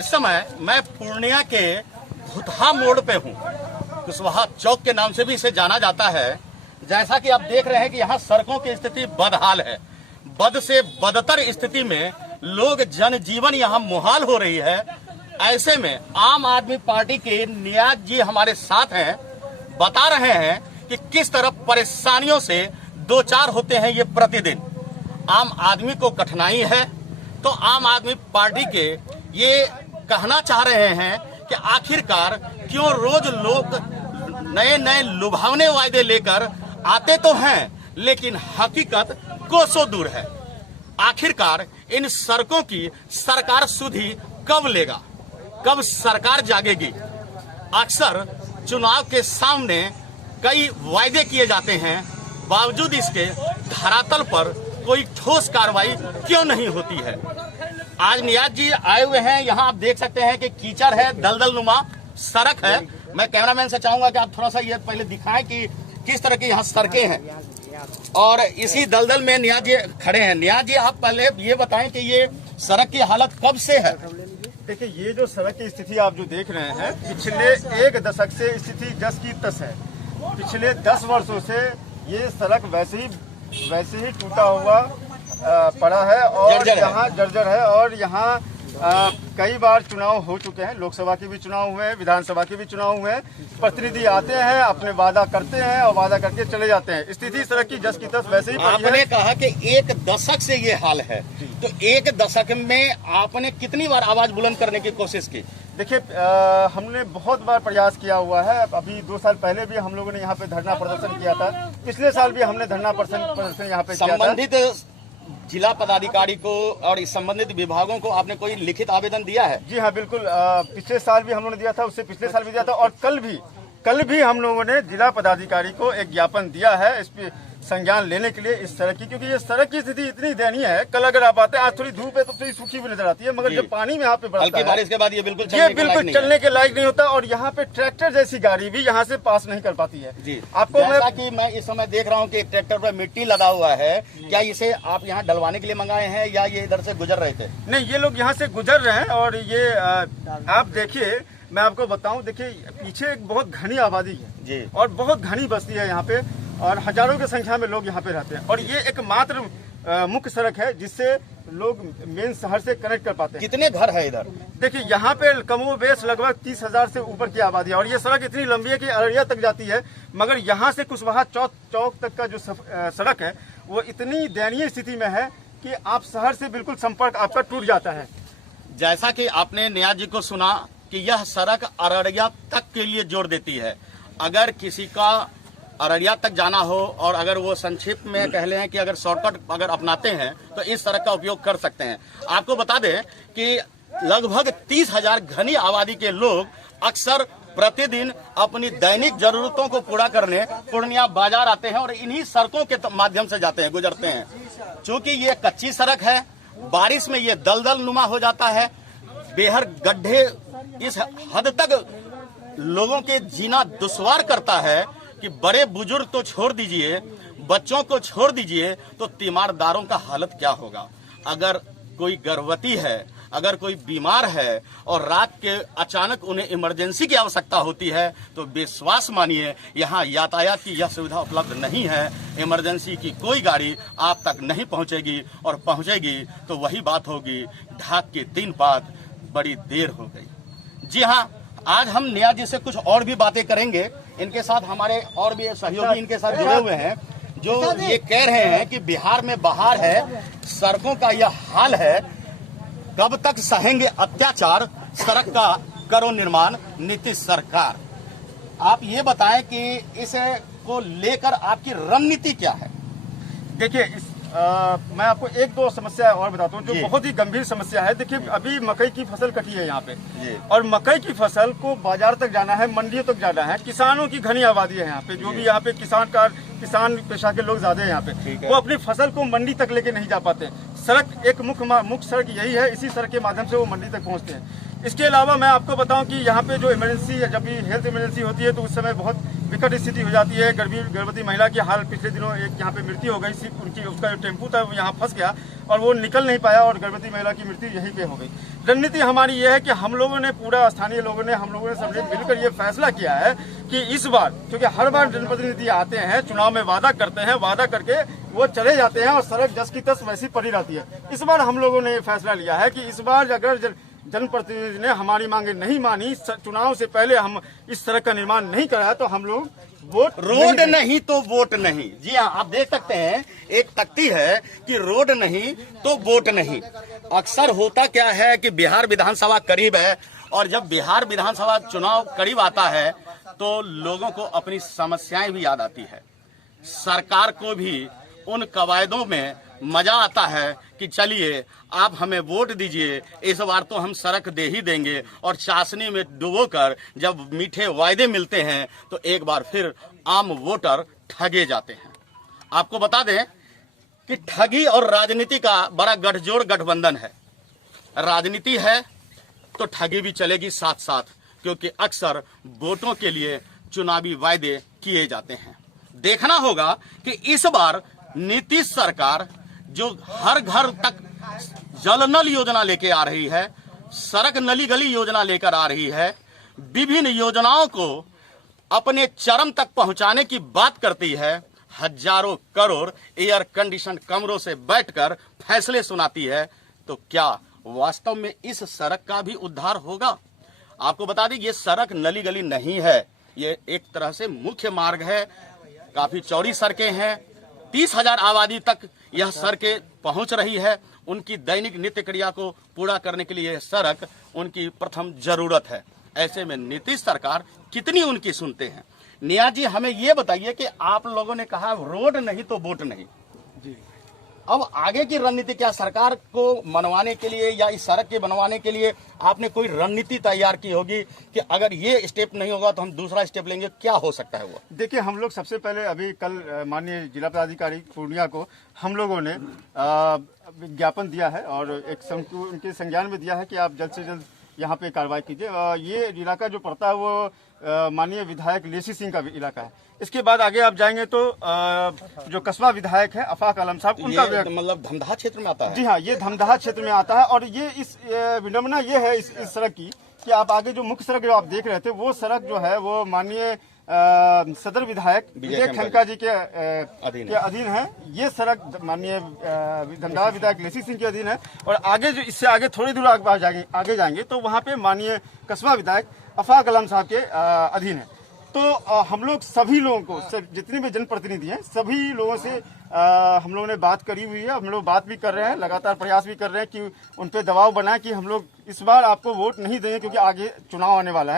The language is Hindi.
इस समय मैं पूर्णिया के भुतहा मोड़ पे हूँ। कुशवाहा चौक के नाम से भी इसे जाना जाता है। जैसा कि आप देख रहे हैं कि यहाँ सड़कों की स्थिति बदहाल है। बद से बदतर स्थिति में लोग जनजीवन यहाँ मुहाल हो रही है। ऐसे में आम आदमी पार्टी के नियाज जी हमारे साथ हैं, बता रहे हैं कि किस तरह परेशानियों से दो चार होते हैं ये प्रतिदिन। आम आदमी को कठिनाई है तो आम आदमी पार्टी के ये कहना चाह रहे हैं कि आखिरकार क्यों रोज लोग नए नए लुभावने वायदे लेकर आते तो हैं, लेकिन हकीकत कोसों दूर है। आखिरकार इन सड़कों की सरकार सुधि कब लेगा, कब सरकार जागेगी। अक्सर चुनाव के सामने कई वायदे किए जाते हैं, बावजूद इसके धरातल पर कोई ठोस कार्रवाई क्यों नहीं होती है। आज नियाज जी आए हुए हैं, यहाँ आप देख सकते हैं कि कीचड़ है, दलदल नुमा सड़क है। मैं कैमरामैन से चाहूंगा कि आप थोड़ा सा ये पहले दिखाएं कि किस तरह की यहाँ सड़कें हैं, और इसी दलदल में नियाज जी खड़े हैं। नियाज जी, आप पहले ये बताएं कि ये सड़क की हालत कब से है। देखिए, ये जो सड़क की स्थिति आप जो देख रहे हैं, पिछले एक दशक से स्थिति जस की तस है। पिछले 10 वर्षों से ये सड़क वैसे ही टूटा हुआ पड़ा है और यहाँ जर्जर है। और यहाँ कई बार चुनाव हो चुके हैं, लोकसभा के भी चुनाव हुए हैं, विधानसभा के भी चुनाव हुए हैं। प्रतिनिधि आते हैं, अपने वादा करते हैं और वादा करके चले जाते हैं। स्थिति सड़क की जस की तस वैसे ही पड़ी है। आपने कहा कि एक दशक से ये हाल है, तो एक दशक में आपने कितनी बार आवाज बुलंद करने की कोशिश की। देखिए, हमने बहुत बार प्रयास किया हुआ है। अभी 2 साल पहले भी हम लोगों ने यहाँ पे धरना प्रदर्शन किया था। पिछले साल भी हमने धरना प्रदर्शन यहाँ पे किया था। संबंधित जिला पदाधिकारी को और इस संबंधित विभागों को आपने कोई लिखित आवेदन दिया है? जी हाँ, बिल्कुल। पिछले साल भी हम लोगों ने दिया था, उससे पिछले साल भी दिया था, और कल भी हम लोगों ने जिला पदाधिकारी को एक ज्ञापन दिया है इस पे संज्ञान लेने के लिए इस सड़क की, क्योंकि ये सड़क की स्थिति इतनी दयनीय है। कल अगर आप आते हैं, आज थोड़ी धूप है तो थोड़ी सूखी भी नजर आती है, मगर जब पानी में यहाँ पे बढ़ता है, बारिश के बाद ये बिल्कुल चलने के लायक नहीं होता। और यहाँ पे ट्रैक्टर जैसी गाड़ी भी यहाँ से पास नहीं कर पाती है। जी, आपको जैसा कि मैं इस समय देख रहा हूँ कि ट्रैक्टर पर मिट्टी लगा हुआ है, क्या इसे आप यहाँ डलवाने के लिए मंगाए हैं या ये इधर से गुजर रहे थे? नहीं, ये लोग यहाँ से गुजर रहे हैं। और ये आप देखिए, मैं आपको बताऊं, देखिए पीछे एक बहुत घनी आबादी है जी, और बहुत घनी बस्ती है यहाँ पे, और हजारों की संख्या में लोग यहाँ पे रहते हैं। और ये एकमात्र मुख्य सड़क है जिससे लोग मेन शहर से कनेक्ट कर पाते हैं। कितने घर है इधर? देखिए, यहाँ पे कमोबेश लगभग 30,000 से ऊपर की आबादी है। और ये सड़क इतनी लंबी है कि अररिया तक जाती है, मगर यहाँ से कुशवाहा चौक तक का जो सड़क है वो इतनी दयनीय स्थिति में है कि आप शहर से बिल्कुल संपर्क आपका टूट जाता है। जैसा कि आपने नियाज जी को सुना कि यह सड़क अररिया तक के लिए जोड़ देती है। अगर किसी का अररिया तक जाना हो, और अगर वो संक्षिप्त में कह लें कि अगर शॉर्टकट अगर अपनाते हैं तो इस सड़क का उपयोग कर सकते हैं। आपको बता दें कि लगभग 30,000 घनी आबादी के लोग अक्सर प्रतिदिन अपनी दैनिक जरूरतों को पूरा करने पूर्णिया बाजार आते हैं और इन्हीं सड़कों के माध्यम से जाते हैं, गुजरते हैं। चूंकि ये कच्ची सड़क है, बारिश में ये दलदल नुमा हो जाता है, बेहर गड्ढे इस हद तक लोगों के जीना दुश्वार करता है कि बड़े बुजुर्ग तो छोड़ दीजिए, बच्चों को छोड़ दीजिए, तो तीमारदारों का हालत क्या होगा। अगर कोई गर्भवती है, अगर कोई बीमार है और रात के अचानक उन्हें इमरजेंसी की आवश्यकता होती है, तो विश्वास मानिए यहाँ यातायात की यह सुविधा उपलब्ध नहीं है। इमरजेंसी की कोई गाड़ी आप तक नहीं पहुँचेगी, और पहुँचेगी तो वही बात होगी, ढाक के 3 पात, बड़ी देर हो गई। जी हाँ, आज हम नियाज जी से कुछ और भी बातें करेंगे। इनके साथ हमारे और भी सहयोगी इनके साथ जुड़े हुए हैं, जो ये कह रहे हैं कि बिहार में बहार है, सड़कों का यह हाल है, कब तक सहेंगे अत्याचार, सड़क का करो निर्माण नीतीश सरकार। आप ये बताएं कि इसे को लेकर आपकी रणनीति क्या है। देखिए, मैं आपको 1-2 समस्या और बताता हूँ जो बहुत ही गंभीर समस्या है। देखिए, अभी मकई की फसल कटी है यहाँ पे, और मकई की फसल को बाजार तक जाना है, मंडियों तक जाना है। किसानों की घनी आबादी है यहाँ पे, जो भी यहाँ पे किसान पेशा के लोग ज्यादा है यहाँ पे, वो अपनी फसल को मंडी तक लेके नहीं जा पाते। सड़क एक मुख्य सड़क यही है, इसी सड़क के माध्यम से वो मंडी तक पहुँचते हैं। इसके अलावा मैं आपको बताऊं कि यहाँ पे जो इमरजेंसी, जब भी हेल्थ इमरजेंसी होती है तो उस समय बहुत विकट स्थिति हो जाती है। गर्भवती महिला की हाल पिछले दिनों एक यहाँ पे मृत्यु हो गई, उनकी उसका जो टेम्पू था वो यहाँ फंस गया। और वो निकल नहीं पाया और गर्भवती महिला की मृत्यु यहीं पे हो गई। रणनीति हमारी ये है कि हम लोगों ने, पूरा स्थानीय लोगों ने, हम लोगों ने सबने मिलकर ये फैसला किया है कि इस बार, क्योंकि हर बार जनप्रतिनिधि आते हैं, चुनाव में वादा करते हैं, वादा करके वो चले जाते हैं और सड़क जस की तस वैसी पड़ी रहती है। इस बार हम लोगों ने ये फैसला लिया है कि इस बार अगर जनप्रतिनिधि ने हमारी मांगे नहीं मानी, चुनाव से पहले हम इस सड़क का निर्माण नहीं कराया, तो हम लोग रोड नहीं तो वोट नहीं। जी हाँ, आप देख सकते हैं एक तख्ती है कि रोड नहीं तो वोट नहीं। अक्सर होता क्या है कि बिहार विधानसभा करीब है और जब बिहार विधानसभा चुनाव करीब आता है तो लोगों को अपनी समस्याएं भी याद आती है। सरकार को भी उन कवायदों में मजा आता है कि चलिए आप हमें वोट दीजिए, इस बार तो हम सड़क दे ही देंगे, और चाशनी में डुबोकर जब मीठे वायदे मिलते हैं तो एक बार फिर आम वोटर ठगे जाते हैं। आपको बता दें कि ठगी और राजनीति का बड़ा गठजोड़ गठबंधन है। राजनीति है तो ठगी भी चलेगी साथ साथ, क्योंकि अक्सर वोटों के लिए चुनावी वायदे किए जाते हैं। देखना होगा कि इस बार नीतीश सरकार जो हर घर तक जल नल योजना लेके आ रही है, सड़क नली गली योजना लेकर आ रही है, विभिन्न योजनाओं को अपने चरम तक पहुंचाने की बात करती है, हजारों करोड़ एयर कंडीशन कमरों से बैठकर फैसले सुनाती है, तो क्या वास्तव में इस सड़क का भी उद्धार होगा? आपको बता दें ये सड़क नली गली नहीं है, ये एक तरह से मुख्य मार्ग है। काफी चौड़ी सड़कें हैं, 30,000 आबादी तक यह सड़कें पहुंच रही है। उनकी दैनिक नित्य क्रिया को पूरा करने के लिए यह सड़क उनकी प्रथम जरूरत है। ऐसे में नीतीश सरकार कितनी उनकी सुनते हैं? निया जी, हमें ये बताइए कि आप लोगों ने कहा रोड नहीं तो वोट नहीं जी, अब आगे की रणनीति क्या? सरकार को मनवाने के लिए या इस सड़क के बनवाने के लिए आपने कोई रणनीति तैयार की होगी कि अगर ये स्टेप नहीं होगा तो हम दूसरा स्टेप लेंगे, क्या हो सकता है वो? देखिए, हम लोग सबसे पहले अभी कल माननीय जिला पदाधिकारी पूर्णिया को हम लोगों ने विज्ञापन दिया है और एक उनके संज्ञान में दिया है कि आप जल्द से जल्द यहाँ पे कार्रवाई कीजिए। ये इलाका जो पड़ता है वो माननीय विधायक लेसी सिंह का इलाका है। इसके बाद आगे आप जाएंगे तो जो कस्बा विधायक है अफाक आलम साहब, उनका मतलब धमदाहा क्षेत्र में आता है। जी हाँ, ये धमदाहा क्षेत्र में आता है। और ये इस विडम्बना ये है इस सड़क की कि आप आगे जो मुख्य सड़क जो आप देख रहे थे, वो सड़क जो है वो माननीय सदर विधायक विजय खनका जी के अधीन है। ये सड़क माननीय धमदाहा विधायक लेसी सिंह के अधीन है। और आगे जो इससे आगे थोड़ी दूर आगे जाएंगे तो वहाँ पे माननीय कस्बा विधायक अफाक आलम साहब के अधीन है। तो हम लोग सभी लोगों को, जितने भी जनप्रतिनिधि हैं, सभी लोगों से हम लोगों ने बात करी हुई है। हम लोग बात भी कर रहे हैं, लगातार प्रयास भी कर रहे हैं कि उन पे दबाव बनाए कि हम लोग इस बार आपको वोट नहीं देंगे, क्योंकि आगे चुनाव आने वाला है।